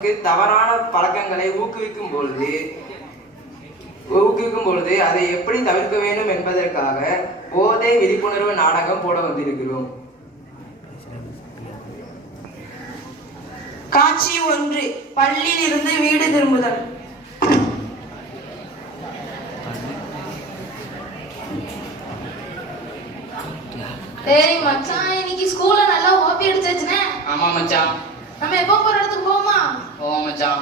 தவறான பழக்கங்களை ஊக்குவிக்கும் பொழுது அதை எப்படி தவிர்க்க வேண்டும் என்பதற்காக போதை விழிப்புணர்வு நாடகம் போட வந்திருக்கிறோம். காட்சி 1. பள்ளியில் இருந்து வீடு திரும்புதல். டேய் மச்சான், இன்னைக்கு ஸ்கூல்ல நல்லா ஓபி அடிச்சாச்சுனே. ஆமா மச்சான். நம்ம எப்போ போற இடத்துக்கு போவோமா? போவோம் மச்சான்.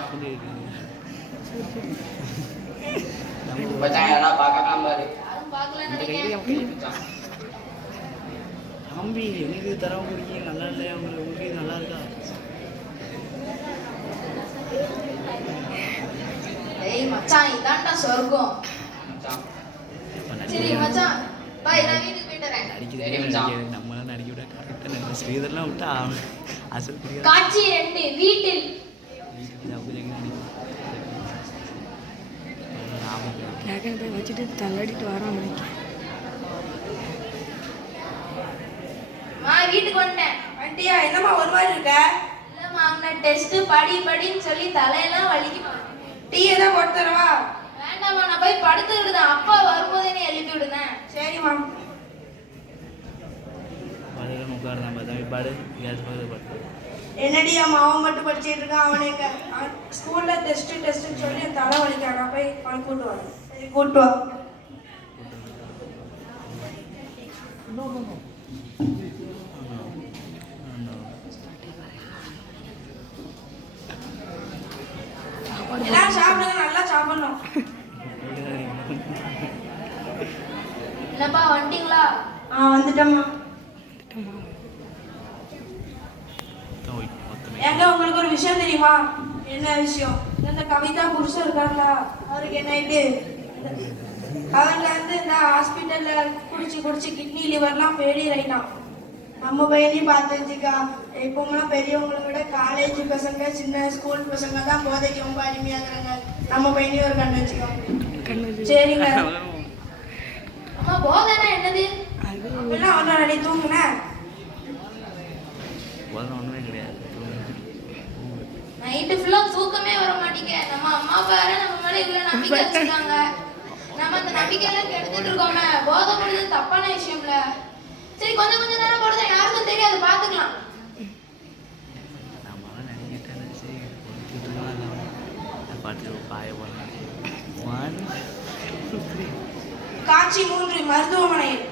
மச்சான் யாரா பார்க்கலாம் பாரு. யாரும் பார்க்கல நினைக்கிறேன். தம்பி எனக்கு தரவ குடிக்க நல்லா இல்லையா? உங்களுக்கு நல்லா இருக்கா? டேய் மச்சான், இதான்டா சொர்க்கம். மச்சான் சரி மச்சான், பை, நான் வீட்டுக்கு போயிட்டு வரேன். அடிக்கிறது நம்மளாம் நடிக்க விட கரெக்டாக நம்ம ஸ்ரீதர்லாம் விட்டா அசல் புரியாது. காட்சி 2. வீட்டில். போய் வச்சுட்டு தள்ளாடிட்டு வரோம். வீட்டுக்கு வந்துட்டேன். வண்டியா என்னம்மா ஒரு மாதிரி இருக்க? இல்லம்மா, அவனை டெஸ்ட் படின்னு சொல்லி தலையெல்லாம் வலிக்குமா. டீ ஏதோ போட்டு தரவா? வேண்டாம்மா, நான் போய் படுத்துக்கிடுதேன். அப்பா வரும்போதே நீ எழுப்பி விடுனேன். சரிம்மா. உட்காருதான் பார்த்தா பாடு கேஸ் பாடு. என்னடி அம்மா அவன் மட்டும் படிச்சுட்டு இருக்கான்? அவனை எங்க ஸ்கூல்ல டெஸ்ட்னு சொல்லி தலை வலிக்கான். நான் போய் அவனை கூட்டு வரேன். சரி, கூட்டு வா. எல்லாம் சாப்பிடுங்க, நல்லா சாப்பிடணும். என்னப்பா வந்துட்டீங்களா? வந்துட்டோம்மா. எங்க உங்களுக்கு ஒரு விஷயம் தெரியுமா? என்ன விஷயம்? இந்த கவிதா புருஷன் இருக்காங்களா, அவருக்கு என்ன ஆயிட்டு அவர்ல இருந்து இந்த ஹாஸ்பிட்டல்ல குடிச்சு கிட்னி லிவர்லாம் ஃபெயிலியர் ஆயிட்டான். நம்ம பையனையும் பார்த்து வச்சுக்கா. இப்போலாம் பெரியவங்களை விட காலேஜ் பசங்க சின்ன ஸ்கூல் பசங்க தான் போதைக்கு ரொம்ப அடிமையாகிறாங்க. நம்ம பையனையும் ஒரு கண்ணு வச்சுக்கோ. சரிங்க. அம்மா, போதைன்னா என்னது? அப்படிலாம் ஒன்றும் ரெடி தூங்குனேன். ஒன்றுமே கிடையாது. நைட்டு ஃபுல்லா தூக்கமே வர மாட்டேங்க. நம்ம அம்மா பாரு நம்ம மேல இவ்வளவு நம்பிக்கை வச்சிருக்காங்க. நம்ம அந்த நம்பிக்கையெல்லாம் கெடுத்துட்டு இருக்கோமே. போதை போடுறது தப்பான விஷயம்ல. சரி, கொஞ்சம் நேரம் போடுறத யாருக்கும் தெரியாது, பாத்துக்கலாம். நம்மளாம் நினைக்கிட்டேன். சரி பார்த்து பாய போடலாம். காட்சி 3. மருத்துவமனையில்.